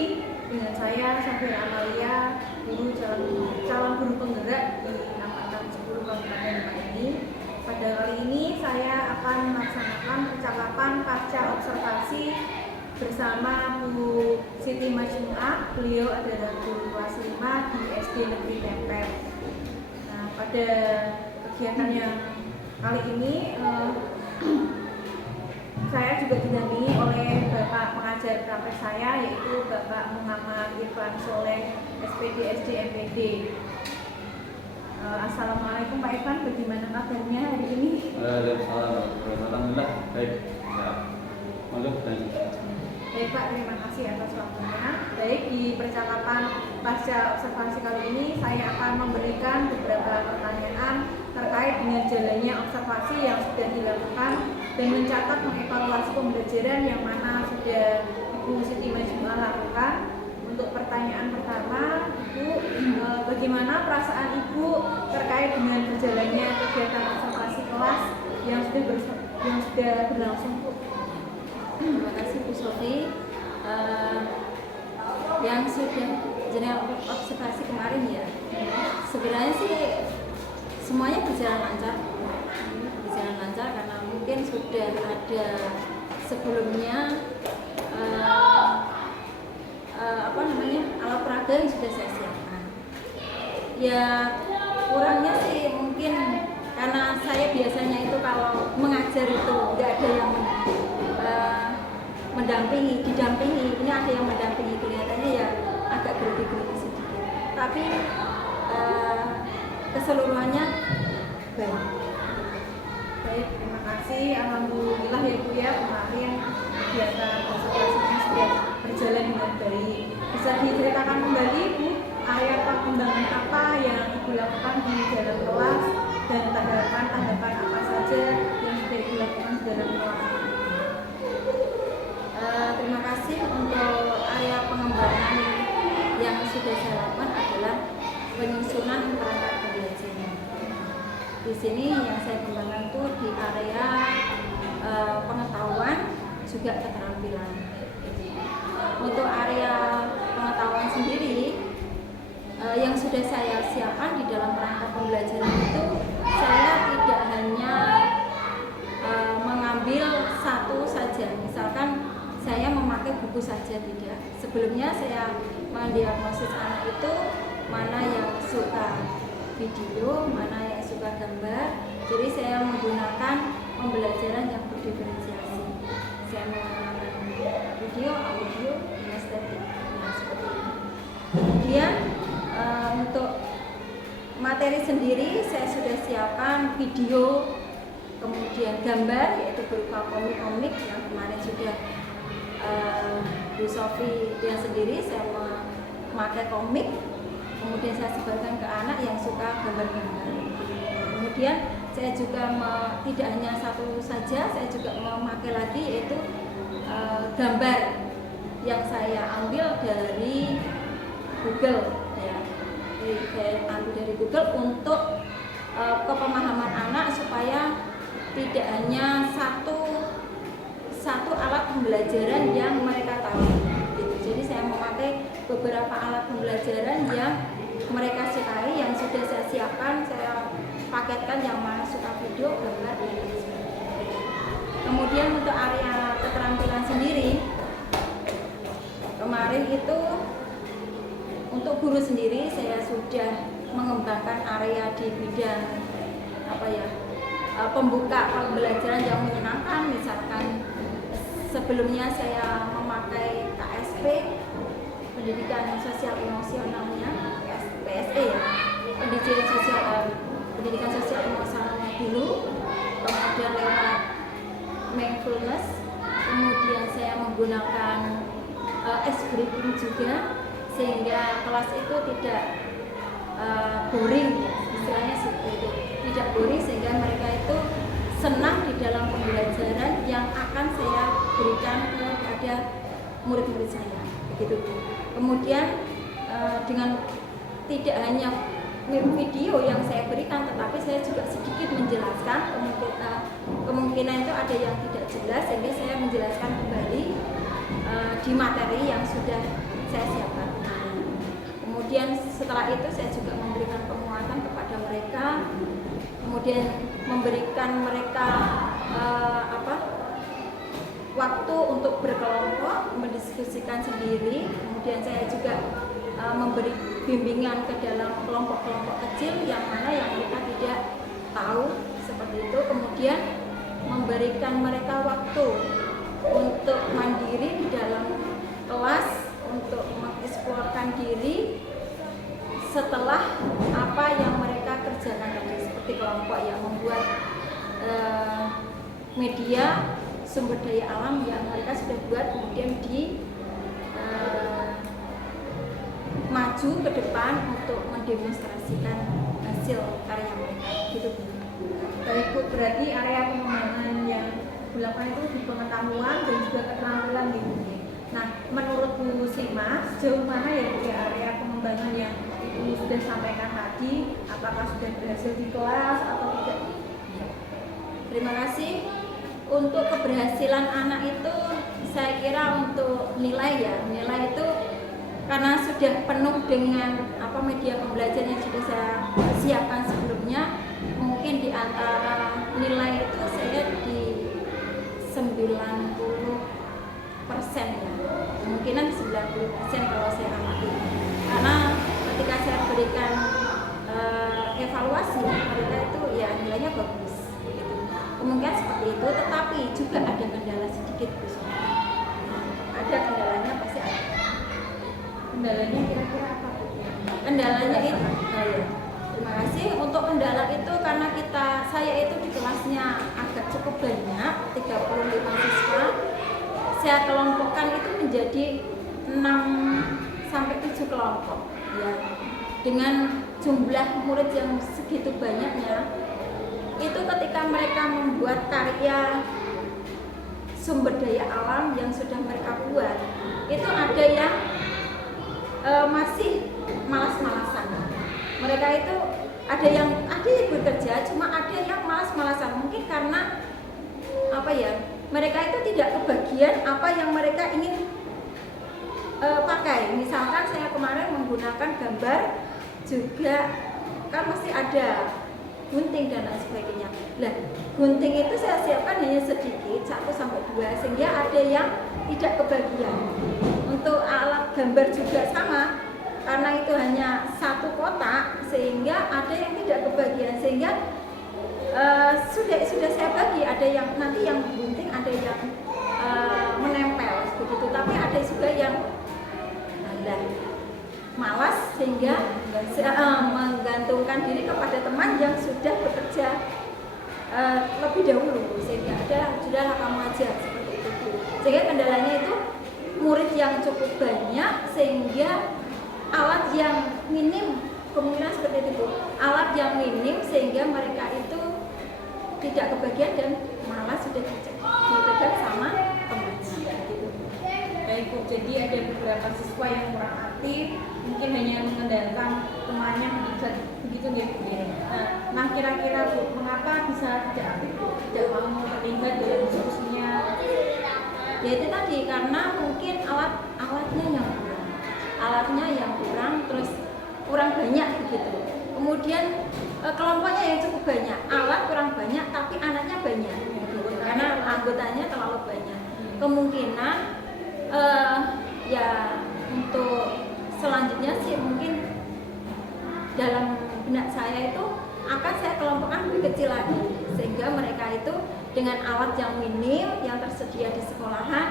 dengan saya Safira Amalia, guru calon guru penggerak di Angkatan 10 Kabupaten Demak ini. Pada kali ini saya akan melaksanakan percakapan pasca observasi bersama Bu Siti Majmuah. Beliau adalah guru kelas 5 di SD Negeri Tempel. Nah, pada kegiatan yang kali ini saya juga didampingi oleh Bapak pengajar praktek saya, yaitu Bapak Muhammad Irfan Soleh, SPD SD MPD. Assalamualaikum Pak Irfan, bagaimana kabarnya hari ini? Alhamdulillah, baik. Ya. Masuk dan Baik Pak, terima kasih atas waktunya. Baik, di percakapan pasca observasi kali ini saya akan memberikan beberapa pertanyaan terkait dengan jalannya observasi yang sudah dilakukan dan mencatat mengevaluasi pembelajaran yang mana sudah Ibu Siti Majmuah lakukan. Untuk pertanyaan pertama, Ibu, bagaimana perasaan Ibu terkait dengan berjalannya kegiatan observasi kelas yang sudah berlangsung, Bu? Terima kasih Bu Sofi. Yang sudah jenel observasi kemarin ya, sebenarnya sih semuanya berjalan lancar karena mungkin sudah ada sebelumnya alat peraga yang sudah saya siapkan. Ya kurangnya sih mungkin karena saya biasanya itu kalau mengajar itu nggak ada yang didampingi, ini ada yang mendampingi, kelihatannya ya agak grogi-grogi sedikit. Tapi keseluruhannya baik. Baik, terima kasih. Alhamdulillah ya Bu ya, kemarin kegiatan observasinya sudah berjalan dengan baik. Bisa diceritakan kembali Bu, area perkembangan apa yang Ibu lakukan di dalam kelas dan tanggapan apa saja yang sudah dilakukan di dalam kelas? Terima kasih. Untuk area pengembangan yang sudah saya lakukan adalah penyusunan perangkat pembelajaran. Di sini yang saya kembangkan itu di area pengetahuan juga keterampilan. Untuk area pengetahuan sendiri yang sudah saya siapkan di dalam perangkat pembelajaran itu, saya tidak hanya mengambil satu saja, misalkan saya memakai buku saja, tidak. Sebelumnya saya mendiagnosis anak itu mana yang suka video, mana yang suka gambar. Jadi saya menggunakan pembelajaran yang berdiferensiasi. Saya menggunakan video, audio, kinestetik. Nah, seperti itu. Kemudian untuk materi sendiri saya sudah siapkan video, kemudian gambar, yaitu berupa komik-komik yang kemarin sudah Bu Sofi yang sendiri saya memakai komik, kemudian saya sebarkan ke anak yang suka gambar-gambar. Kemudian saya juga tidak hanya satu saja, saya juga memakai lagi yaitu gambar yang saya ambil dari Google ya. Saya ambil dari Google untuk kepemahaman anak supaya tidak hanya satu alat pembelajaran yang mereka tahu gitu. Jadi saya memakai beberapa alat pembelajaran yang mereka sukai, yang sudah saya siapkan, saya paketkan yang mana suka video, gambar, dan lain sebagainya. Kemudian untuk area keterampilan sendiri, kemarin itu untuk guru sendiri saya sudah mengembangkan area di bidang pembuka pembelajaran yang menyenangkan. Misalkan sebelumnya saya memakai KSP, pendidikan sosial emosionalnya, PSE ya, pendidikan sosial emosionalnya dulu, kemudian lewat mindfulness, kemudian saya menggunakan ice breaking juga, sehingga kelas itu tidak boring ya, istilahnya seperti itu, tidak boring, sehingga mereka itu senang di dalam pembelajaran yang akan saya berikan kepada murid-murid saya, begitu. Kemudian dengan tidak hanya video yang saya berikan, tetapi saya juga sedikit menjelaskan kemungkinan kemungkinan itu ada yang tidak jelas, sehingga saya menjelaskan kembali di materi yang sudah saya siapkan. Kemudian setelah itu saya juga memberikan penguatan kepada mereka, kemudian memberikan mereka waktu untuk berkelompok, mendiskusikan sendiri. Kemudian saya juga memberi bimbingan ke dalam kelompok-kelompok kecil yang mana yang mereka tidak tahu seperti itu. Kemudian memberikan mereka waktu untuk mandiri di dalam kelas, untuk mengeksplorkan diri setelah apa yang mereka kerjakan tadi, seperti kelompok yang membuat media sumber daya alam yang mereka sudah buat, kemudian maju ke depan untuk mendemonstrasikan hasil karya mereka gitu. Baik Bu, berarti area pengembangan yang dilakukan itu di pengetahuan dan juga keterampilan gitu. Nah, menurut Bu Sima, sejauh mana ya Bu area pengembangan yang Ibu sudah sampaikan tadi, apakah sudah berhasil di kelas atau tidak? Terima kasih. Untuk keberhasilan anak itu saya kira untuk nilai itu karena sudah penuh dengan media pembelajaran yang sudah saya siapkan sebelumnya, mungkin di antara nilai itu saya di 90% ya, kemungkinan 90% kalau saya amati, karena ketika saya berikan evaluasi mereka itu ya nilainya bagus gitu. Kemungkinan seperti itu, tetapi juga ada kendala sedikit Bu. Ada kendalanya, pasti ada. Kendalanya kira-kira apa Bu? Kendalanya itu terima kasih. Untuk kendala itu karena saya itu di kelasnya agak cukup banyak, 35 siswa. Saya kelompokkan itu menjadi 6-7 kelompok ya. Dengan jumlah murid yang segitu banyaknya, itu ketika mereka membuat karya sumber daya alam yang sudah mereka buat, itu ada yang masih malas-malasan. Mereka itu ada yang bekerja, cuma ada yang malas-malasan. Mungkin karena mereka itu tidak kebagian apa yang mereka ingin pakai. Misalkan saya kemarin menggunakan gambar juga kan masih ada gunting dan lain sebagainya. Nah, gunting itu saya siapkan hanya sedikit, 1-2, sehingga ada yang tidak kebagian. Untuk alat gambar juga sama, karena itu hanya satu kotak, sehingga ada yang tidak kebagian, sehingga sudah saya bagi. Ada yang nanti yang gunting, ada yang menempel begitu, tapi ada juga yang malas sehingga menggantungkan diri kepada teman yang sudah bekerja lebih dahulu, sehingga sudah kamu aja seperti itu. Sehingga kendalanya itu murid yang cukup banyak, sehingga alat yang minim, kemungkinan seperti itu, alat yang minim sehingga mereka itu tidak kebagian dan malah sudah dipegang sama temannya gitu. Baik Bu, jadi ada beberapa siswa yang kurang aktif, mungkin hanya mengandalkan temannya begitu ya Bu. Nah, kira-kira Bu, mengapa bisa tidak aktif, tidak mau terlibat dalam diskusinya? Ya itu tadi, karena mungkin alatnya yang kurang, terus kurang banyak begitu. Kemudian kelompoknya yang cukup banyak, alat kurang banyak, tapi anaknya banyak begitu. Karena anggotanya terlalu banyak. Kemungkinan ya untuk selanjutnya sih mungkin dalam benak saya itu akan saya kelompokkan lebih kecil lagi, sehingga mereka itu dengan alat yang minim yang tersedia di sekolahan,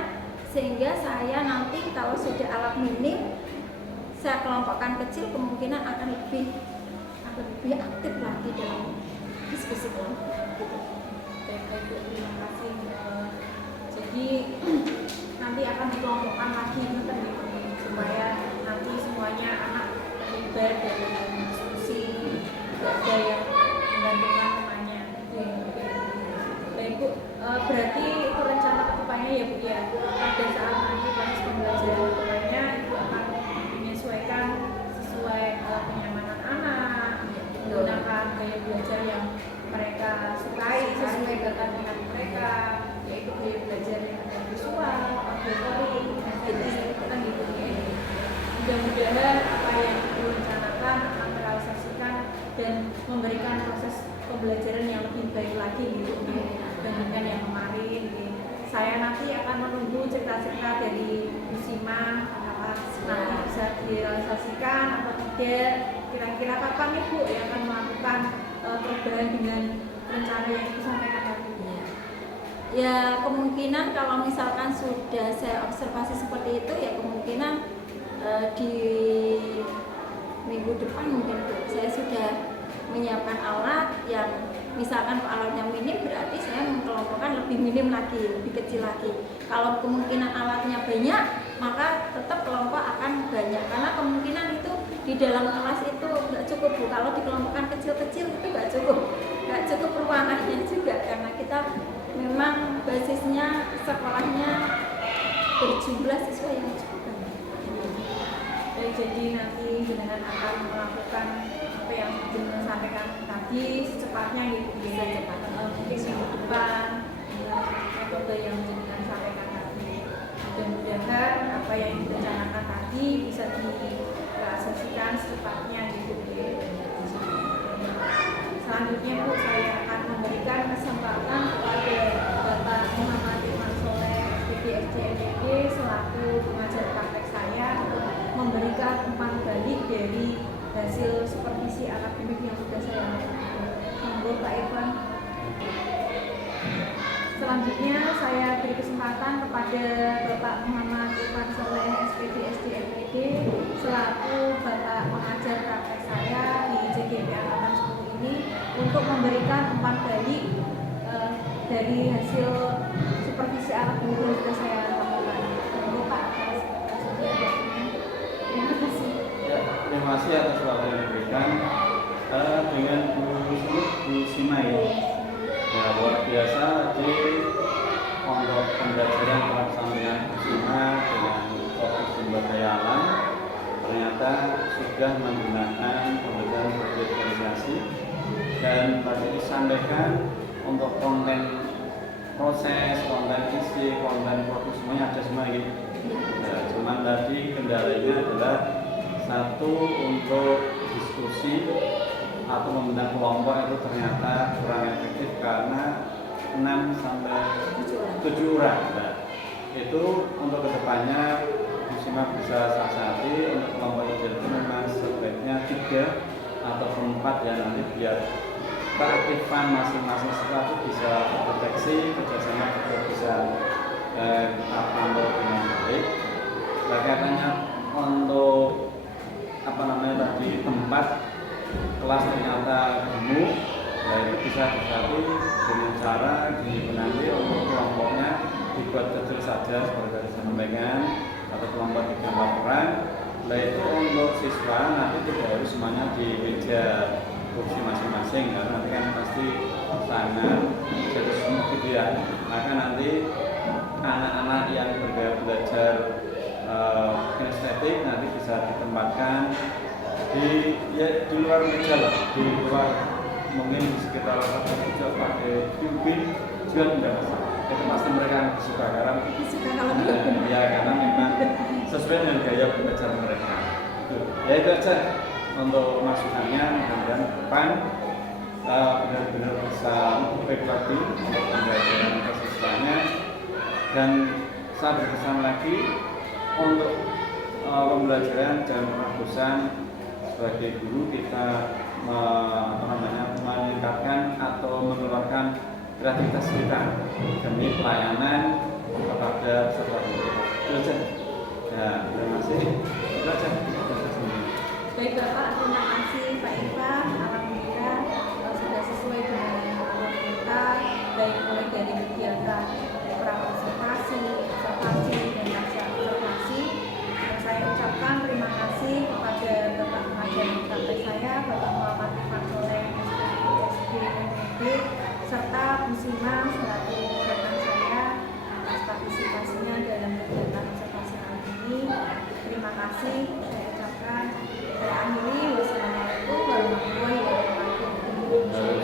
sehingga saya nanti kalau sudah alat minim saya kelompokkan kecil, kemungkinan akan lebih aktif lagi dalam diskusi kelompok gitu. Baik Bu, terima kasih. Jadi nanti akan dikelompokkan lagi supaya nanti semuanya anak terlibat dalam diskusi, tidak ada yang menggantungkan temannya. Baik Bu, berarti itu rencana kedepannya ya Bu ya, pada saat nanti proses pembelajaran kedepannya Ibu akan menyesuaikan sesuai kenyamanan anak, menggunakan gaya belajar yang mereka sukai sesuai bakat minat mereka, memberikan proses pembelajaran yang lebih baik lagi gitu dibandingkan yang kemarin gitu. Saya nanti akan menunggu cerita-cerita dari Bu Sima apakah nanti bisa direalisasikan atau tidak. Kira-kira kapan Ibu yang akan melakukan perubahan dengan rencana yang Ibu sampaikan tadi? Ya kemungkinan kalau misalkan sudah saya observasi seperti itu ya kemungkinan di minggu depan mungkin saya sudah menyiapkan alat yang misalkan alatnya minim berarti saya mengelompokkan lebih minim lagi, lebih kecil lagi. Kalau kemungkinan alatnya banyak maka tetap kelompok akan banyak karena kemungkinan itu di dalam kelas itu nggak cukup Bu. Kalau dikelompokkan kecil-kecil itu nggak cukup ruangannya juga karena kita memang basisnya sekolahnya berjumlah siswa yang cukup banyak. Jadi nanti dengan akan melakukan apa yang jenengan sampaikan tadi secepatnya gitu Bisa cepat. mungkin minggu depan metode yang jenengan sampaikan tadi. Mudah-mudahan apa yang direncanakan tadi bisa direalisasikan secepatnya gitu. Selanjutnya Bu, saya akan memberikan kesempatan kepada Bapak Muhammad Irfan Soleh, SPD SDMPD selaku pengajar praktek saya untuk memberikan umpan balik dari hasil supervisi akademik yang sudah saya lakukan. Monggo Pak Irfan. Selanjutnya saya beri kesempatan kepada Bapak Muhammad Irfan Soleh, SPD SDMPD selaku Bapak pengajar praktek saya di JGP Angkatan 10 ini untuk memberikan umpan balik dari hasil supervisi akademik yang sudah saya lakukan. Monggo Pak atas waktunya. Terima kasih. Ya, terima kasih atas waktu yang diberikan dengan Bu Sima ya. Ya, luar biasa di untuk pembelajaran pelaksanaan Bu Sima dengan fokus sumber daya alam ternyata sudah menggunakan pembelajaran bervisualisasi dan tadi disampaikan untuk konten proses, konten isi, konten produk semuanya ada semua gitu. Nah, cuman tadi kendalanya adalah satu untuk diskusi atau membentuk kelompok itu ternyata kurang efektif karena 6 sampai 7 orang. Nah, itu untuk kedepannya Sima bisa siasati untuk kelompok hijau itu memang sebaiknya 3 atau 4 ya nanti biar keaktifan masing-masing siswa itu bisa terdeteksi, kerjasama juga bisa terpantau dengan baik. Nah, katanya untuk tadi tempat kelas ternyata gemuk, nah itu bisa dilatih dengan cara dimenangi untuk kelompoknya dibuat kecil saja seperti tadi saya sampaikan atau kelompok 3 orang. Nah itu untuk siswa nanti tidak harus semuanya di meja kursi masing-masing karena nanti kan pasti sangat jadi semua gitu ya. Maka nanti anak-anak yang belajar kinestetik nanti bisa ditempatkan di luar meja lah, di luar mungkin di sekitar tempat kerja pakai ubin juga tidak masalah. Itu pasti mereka suka karena karena memang sesuai dengan gaya belajar mereka. Ya itu aja untuk masukannya, mudah-mudahan depan benar-benar bisa lebih baik lagi untuk pembelajaran kesiswanya. Dan saya berpesan lagi untuk pembelajaran dan penghapusan sebagai guru kita meningkatkan atau mengeluarkan kreativitas kita demi pelayanan kepada peserta didik. Belajar. Ya, terima kasih. Belajar. Baik Bapak, terima kasih Pak Irfan. Alhamdulillah sudah sesuai dengan alur kita, baik mulai dari kegiatan praobservasi, observasi dan pasca observasi. Saya ucapkan terima kasih kepada Bapak pengajar praktek saya, Bapak Muhammad Irfan Soleh, SDMPD, serta Bu Sima selaku rekan saya atas partisipasinya dalam kegiatan observasi kali ini. Terima kasih. Saya ucapkan saya akhiri. Wassalamualaikum warahmatullahi wabarakatuh.